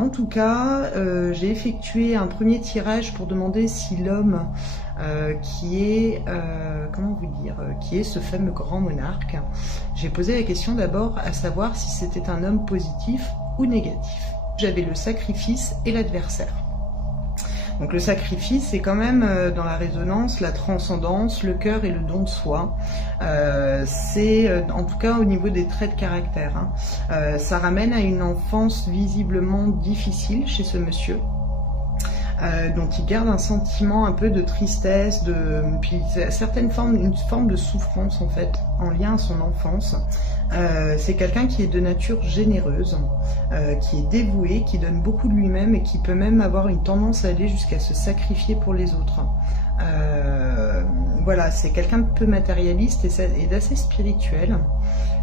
En tout cas, j'ai effectué un premier tirage pour demander si l'homme qui est ce fameux grand monarque, j'ai posé la question d'abord à savoir si c'était un homme positif ou négatif. J'avais le sacrifice et l'adversaire. Donc le sacrifice, c'est quand même dans la résonance, la transcendance, le cœur et le don de soi. C'est en tout cas au niveau des traits de caractère. Ça ramène à une enfance visiblement difficile chez ce monsieur. Dont il garde un sentiment un peu de tristesse, puis une forme de souffrance en fait, en lien à son enfance. C'est quelqu'un qui est de nature généreuse, qui est dévoué, qui donne beaucoup de lui-même et qui peut même avoir une tendance à aller jusqu'à se sacrifier pour les autres. Voilà, c'est quelqu'un de peu matérialiste et d'assez spirituel.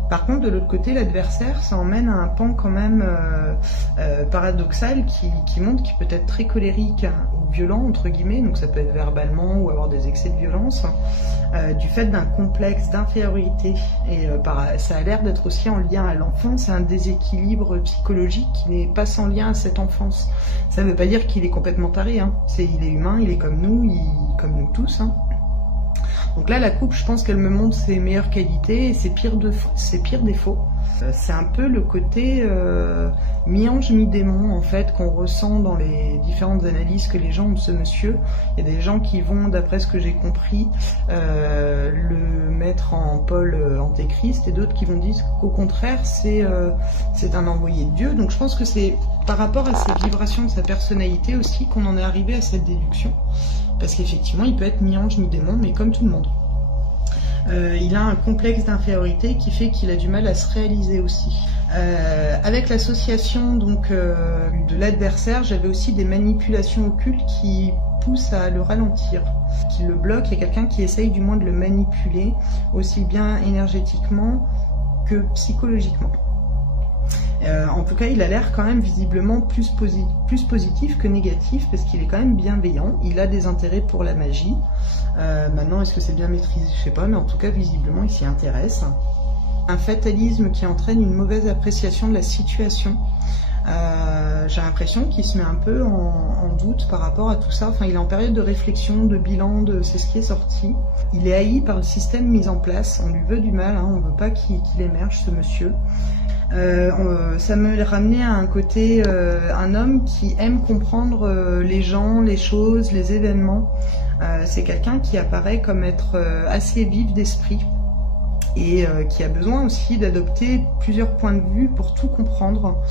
Par contre, de l'autre côté, l'adversaire, ça emmène à un pan quand même paradoxal qui montre qu'il peut être très colérique ou violent, entre guillemets, donc ça peut être verbalement ou avoir des excès de violence, du fait d'un complexe d'infériorité. Et ça a l'air d'être aussi en lien à l'enfance, un déséquilibre psychologique qui n'est pas sans lien à cette enfance. Ça ne veut pas dire qu'il est complètement taré, hein. Il est humain, il est comme nous tous, hein. Donc là, la coupe, je pense qu'elle me montre ses meilleures qualités et ses pires défauts. C'est un peu le côté mi-ange, mi-démon, en fait, qu'on ressent dans les différentes analyses que les gens ont de ce monsieur. Il y a des gens qui vont, d'après ce que j'ai compris, le mettre en Paul Antéchrist, et d'autres qui vont dire qu'au contraire, c'est un envoyé de Dieu. Donc je pense que c'est par rapport à ces vibrations de sa personnalité aussi qu'on en est arrivé à cette déduction. Parce qu'effectivement, il peut être mi-ange, mi-démon, mais comme tout le monde. Il a un complexe d'infériorité qui fait qu'il a du mal à se réaliser aussi. Avec l'association donc de l'adversaire, j'avais aussi des manipulations occultes qui poussent à le ralentir, qui le bloquent. Il y a quelqu'un qui essaye du moins de le manipuler, aussi bien énergétiquement que psychologiquement. En tout cas, il a l'air quand même visiblement plus positif que négatif, parce qu'il est quand même bienveillant. Il a des intérêts pour la magie. Maintenant, est-ce que c'est bien maîtrisé? Je sais pas, mais en tout cas, visiblement, il s'y intéresse. Un fatalisme qui entraîne une mauvaise appréciation de la situation. J'ai l'impression qu'il se met un peu en doute par rapport à tout ça. Enfin, il est en période de réflexion, de bilan, c'est ce qui est sorti. Il est haï par le système mis en place. On lui veut du mal, hein. On veut pas qu'il émerge, ce monsieur. Ça me ramenait à un côté, un homme qui aime comprendre les gens, les choses, les événements. C'est quelqu'un qui apparaît comme être assez vif d'esprit et qui a besoin aussi d'adopter plusieurs points de vue pour tout comprendre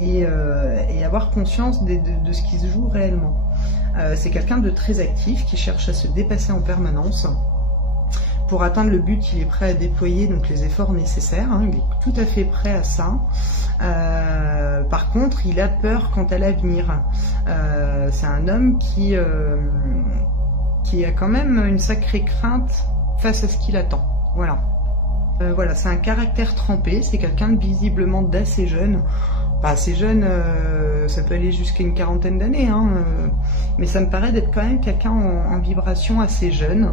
et avoir conscience de ce qui se joue réellement. C'est quelqu'un de très actif qui cherche à se dépasser en permanence. Pour atteindre le but, il est prêt à déployer donc les efforts nécessaires, hein, il est tout à fait prêt à ça. Par contre, il a peur quant à l'avenir. C'est un homme qui a quand même une sacrée crainte face à ce qu'il attend. Voilà. Voilà, c'est un caractère trempé, c'est quelqu'un de visiblement d'assez jeune. Pas assez jeune, ça peut aller jusqu'à une quarantaine d'années, hein, mais ça me paraît d'être quand même quelqu'un en vibration assez jeune.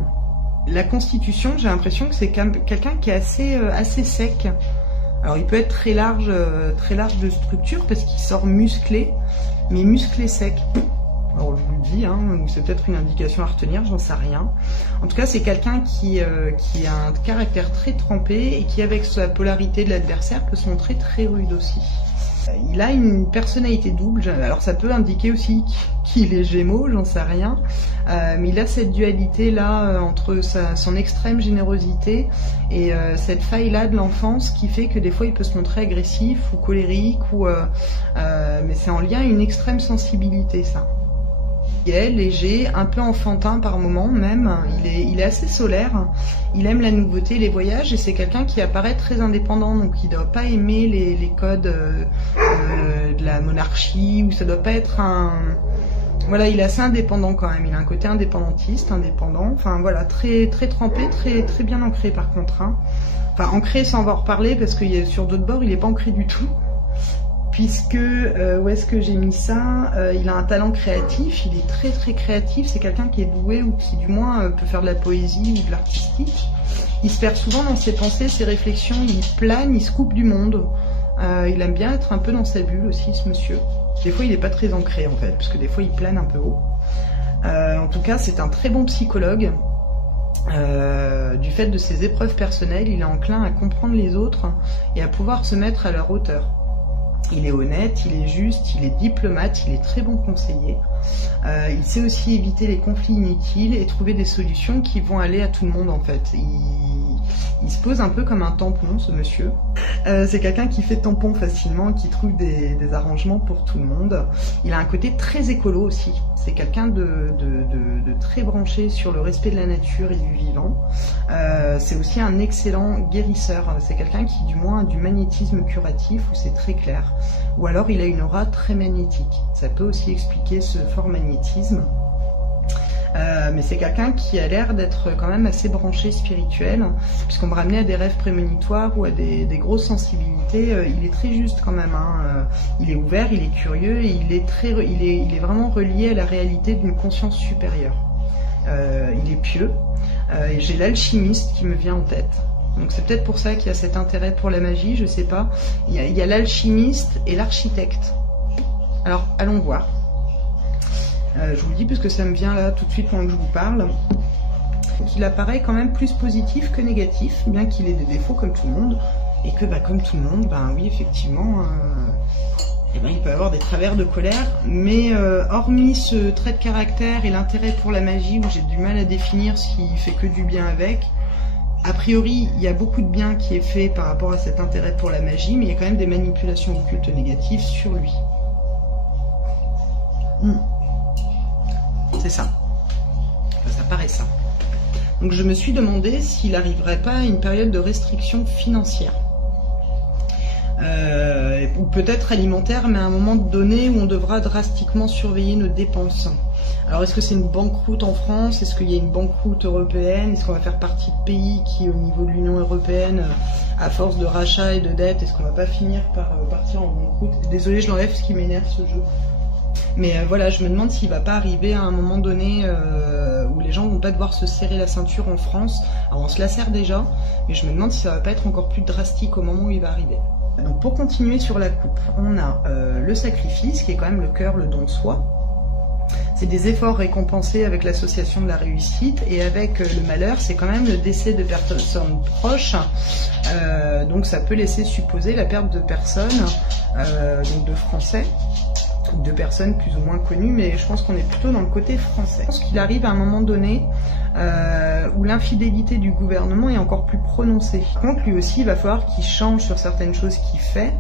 La constitution, j'ai l'impression que c'est quelqu'un qui est assez sec. Alors il peut être très large de structure parce qu'il sort musclé, mais musclé sec. Alors je vous le dis, hein, c'est peut-être une indication à retenir, j'en sais rien. En tout cas, c'est quelqu'un qui a un caractère très trempé et qui, avec sa polarité de l'adversaire, peut se montrer très rude aussi. Il a une personnalité double, alors ça peut indiquer aussi qu'il est Gémeaux, j'en sais rien, mais il a cette dualité-là entre son extrême générosité et cette faille-là de l'enfance qui fait que des fois il peut se montrer agressif ou colérique, mais c'est en lien à une extrême sensibilité, ça. Il est léger, un peu enfantin par moment même, il est assez solaire, il aime la nouveauté, les voyages, et c'est quelqu'un qui apparaît très indépendant, donc il ne doit pas aimer les codes de la monarchie, ou ça doit pas être un... Voilà, il est assez indépendant quand même, il a un côté indépendantiste, indépendant, enfin voilà, très, très trempé, très, très bien ancré par contre. Hein. Enfin, ancré sans en reparler, parce que sur d'autres bords, il n'est pas ancré du tout. Puisque, où est-ce que j'ai mis ça, il a un talent créatif, il est très très créatif, c'est quelqu'un qui est doué ou qui du moins peut faire de la poésie ou de l'artistique. Il se perd souvent dans ses pensées, ses réflexions, il plane, il se coupe du monde. Il aime bien être un peu dans sa bulle aussi, ce monsieur. Des fois, il n'est pas très ancré, en fait, parce que des fois, il plane un peu haut. En tout cas, c'est un très bon psychologue. Du fait de ses épreuves personnelles, il est enclin à comprendre les autres et à pouvoir se mettre à leur hauteur. Il est honnête, il est juste, il est diplomate, il est très bon conseiller. Il sait aussi éviter les conflits inutiles et trouver des solutions qui vont aller à tout le monde, en fait. Il se pose un peu comme un tampon, ce monsieur. C'est quelqu'un qui fait tampon facilement, qui trouve des arrangements pour tout le monde. Il a un côté très écolo aussi. C'est quelqu'un de très branché sur le respect de la nature et du vivant. C'est aussi un excellent guérisseur. C'est quelqu'un qui, du moins, a du magnétisme curatif, où c'est très clair. Ou alors, il a une aura très magnétique. Ça peut aussi expliquer ce fort magnétisme. Mais c'est quelqu'un qui a l'air d'être quand même assez branché spirituel, puisqu'on me ramenait à des rêves prémonitoires ou à des grosses sensibilités. Il est très juste quand même, hein. Il est ouvert, il est curieux et il est vraiment relié à la réalité d'une conscience supérieure. Il est pieux. Et j'ai l'alchimiste qui me vient en tête. Donc c'est peut-être pour ça qu'il y a cet intérêt pour la magie, je sais pas. Il y a l'alchimiste et l'architecte. Alors allons voir. Je vous le dis parce que ça me vient là tout de suite pendant que je vous parle. Il apparaît quand même plus positif que négatif, bien qu'il ait des défauts comme tout le monde. Et que comme tout le monde, oui effectivement, il peut avoir des travers de colère. Mais hormis ce trait de caractère et l'intérêt pour la magie, où j'ai du mal à définir s'il fait que du bien avec, a priori il y a beaucoup de bien qui est fait par rapport à cet intérêt pour la magie, mais il y a quand même des manipulations occultes négatives sur lui. C'est ça. Enfin, ça paraît ça. Donc je me suis demandé s'il n'arriverait pas à une période de restriction financière. Ou peut-être alimentaire, mais à un moment donné où on devra drastiquement surveiller nos dépenses. Alors est-ce que c'est une banqueroute en France? Est-ce qu'il y a une banqueroute européenne? Est-ce qu'on va faire partie de pays qui, au niveau de l'Union européenne, à force de rachats et de dettes, est-ce qu'on va pas finir par partir en banqueroute? Désolée, je l'enlève, ce qui m'énerve ce jeu. Mais voilà, je me demande s'il va pas arriver à un moment donné où les gens vont pas devoir se serrer la ceinture en France. Alors on se la serre déjà, mais je me demande si ça va pas être encore plus drastique au moment où il va arriver. Donc pour continuer sur la coupe, on a le sacrifice, qui est quand même le cœur, le don de soi. C'est des efforts récompensés avec l'association de la réussite, et avec le malheur, c'est quand même le décès de personnes proches. Donc ça peut laisser supposer la perte de personnes, donc de Français, de personnes plus ou moins connues, mais je pense qu'on est plutôt dans le côté français. Je pense qu'il arrive à un moment donné où l'infidélité du gouvernement est encore plus prononcée. Par contre, lui aussi, il va falloir qu'il change sur certaines choses qu'il fait,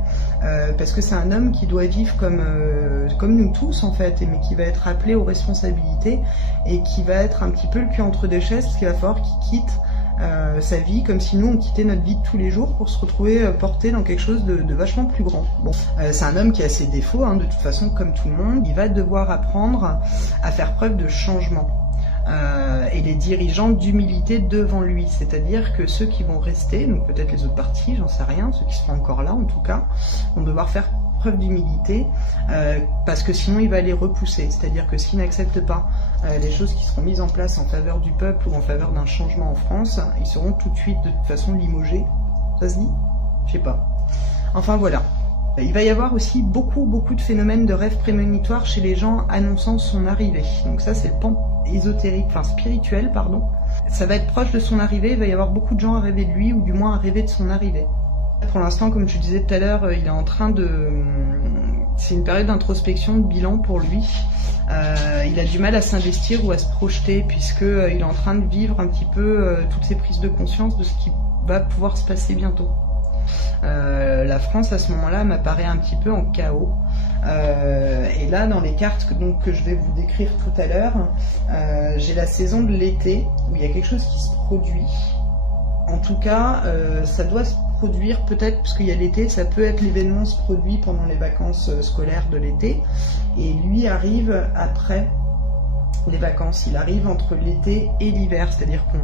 parce que c'est un homme qui doit vivre comme nous tous en fait, mais qui va être appelé aux responsabilités et qui va être un petit peu le cul entre deux chaises, parce qu'il va falloir qu'il quitte sa vie comme si nous on quittait notre vie de tous les jours pour se retrouver porté dans quelque chose de vachement plus grand. Bon, c'est un homme qui a ses défauts, de toute façon comme tout le monde. Il va devoir apprendre à faire preuve de changement, et les dirigeants d'humilité devant lui, c'est-à-dire que ceux qui vont rester, donc peut-être les autres partis, j'en sais rien, ceux qui seront encore là en tout cas, vont devoir faire preuve d'humilité, parce que sinon il va les repousser, c'est-à-dire que s'il n'accepte pas les choses qui seront mises en place en faveur du peuple ou en faveur d'un changement en France, ils seront tout de suite de toute façon limogés. Ça se dit? Je sais pas. Enfin voilà. Il va y avoir aussi beaucoup de phénomènes de rêves prémonitoires chez les gens annonçant son arrivée. Donc ça c'est le pan ésotérique, enfin spirituel pardon. Ça va être proche de son arrivée, il va y avoir beaucoup de gens à rêver de lui, ou du moins à rêver de son arrivée. Pour l'instant, comme je disais tout à l'heure, il est en train de... C'est une période d'introspection, de bilan pour lui. Il a du mal à s'investir ou à se projeter, puisqu'il est en train de vivre un petit peu toutes ces prises de conscience de ce qui va pouvoir se passer bientôt. La France, à ce moment-là, m'apparaît un petit peu en chaos. Et là, dans les cartes que je vais vous décrire tout à l'heure, j'ai la saison de l'été, où il y a quelque chose qui se produit. En tout cas, ça doit se produire peut-être, parce qu'il y a l'été, ça peut être l'événement se produit pendant les vacances scolaires de l'été, et lui arrive après les vacances, il arrive entre l'été et l'hiver, c'est-à-dire qu'on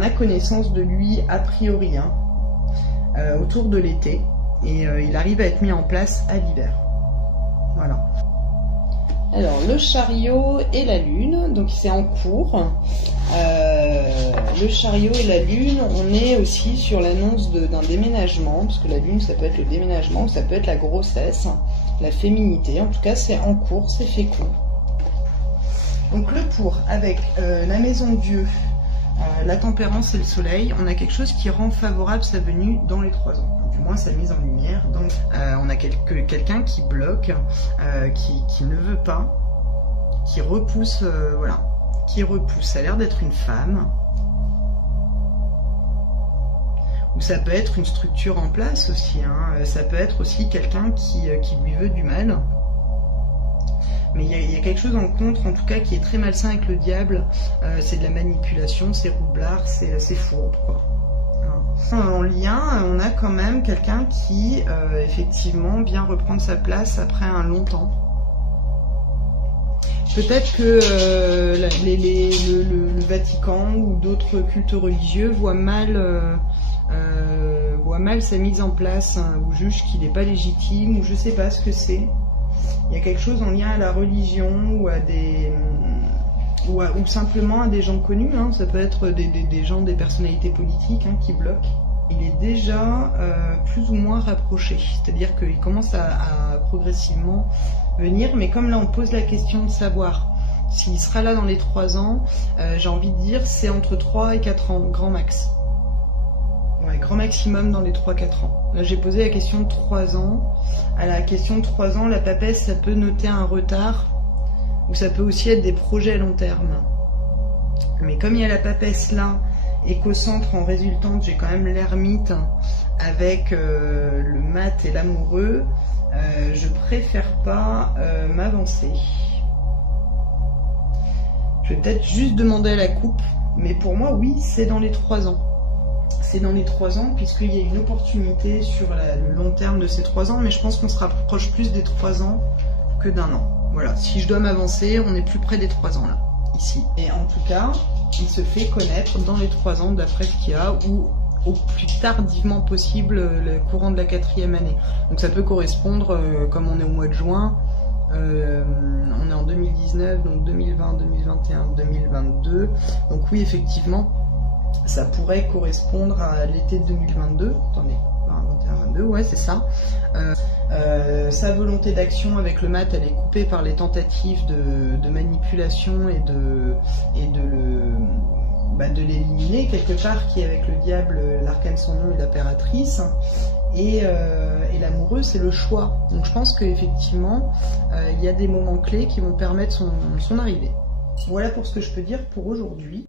a connaissance de lui a priori autour de l'été, et il arrive à être mis en place à l'hiver. Voilà. Alors, le chariot et la lune, donc c'est en cours. Le chariot et la lune, on est aussi sur l'annonce d'un déménagement, parce que la lune, ça peut être le déménagement, ou ça peut être la grossesse, la féminité. En tout cas, c'est en cours, c'est fécond. Donc le pour, avec la maison Dieu, la tempérance et le soleil, on a quelque chose qui rend favorable sa venue dans les 3 ans. Du moins sa mise en lumière. Donc on a quelqu'un qui bloque, qui ne veut pas, qui repousse, voilà, qui repousse. Ça a l'air d'être une femme. Ou ça peut être une structure en place aussi. Hein. Ça peut être aussi quelqu'un qui lui veut du mal. Mais il y a quelque chose en contre, en tout cas, qui est très malsain avec le diable. C'est de la manipulation, c'est roublard, c'est fourbe, quoi. En lien, on a quand même quelqu'un qui, effectivement, vient reprendre sa place après un long temps. Peut-être que le Vatican ou d'autres cultes religieux voient mal sa mise en place, hein, ou jugent qu'il n'est pas légitime, ou je sais pas ce que c'est. Il y a quelque chose en lien à la religion ou à ou simplement à des gens connus, hein. Ça peut être des gens, des personnalités politiques, hein, qui bloquent. Il est déjà plus ou moins rapproché, c'est-à-dire qu'il commence à progressivement venir, mais comme là on pose la question de savoir s'il sera là dans les 3 ans, j'ai envie de dire c'est entre 3 et 4 ans, grand max. Ouais, grand maximum dans les 3-4 ans. Là j'ai posé la question de 3 ans. À la question de 3 ans, la papesse, ça peut noter un retard, ou ça peut aussi être des projets à long terme. Mais comme il y a la papesse là, et qu'au centre, en résultante, j'ai quand même l'ermite avec le mat et l'amoureux, je préfère pas m'avancer. Je vais peut-être juste demander à la coupe, mais pour moi, oui, c'est dans les 3 ans. C'est dans les 3 ans, puisqu'il y a une opportunité sur le long terme de ces 3 ans, mais je pense qu'on se rapproche plus des 3 ans que d'1 an. Voilà, si je dois m'avancer, on est plus près des 3 ans là, ici. Et en tout cas, il se fait connaître dans les 3 ans d'après ce qu'il y a, ou au plus tardivement possible le courant de la 4e année. Donc ça peut correspondre, comme on est au mois de juin, on est en 2019, donc 2020, 2021, 2022. Donc oui, effectivement, ça pourrait correspondre à l'été de 2022. Attendez, 21-22, ouais, c'est ça. Sa volonté d'action avec le mat, elle est coupée par les tentatives de manipulation et de l'éliminer quelque part, qui est avec le diable, l'arcane sans nom et l'impératrice. Et l'amoureux, c'est le choix. Donc je pense qu'effectivement, il y a des moments clés qui vont permettre son arrivée. Voilà pour ce que je peux dire pour aujourd'hui.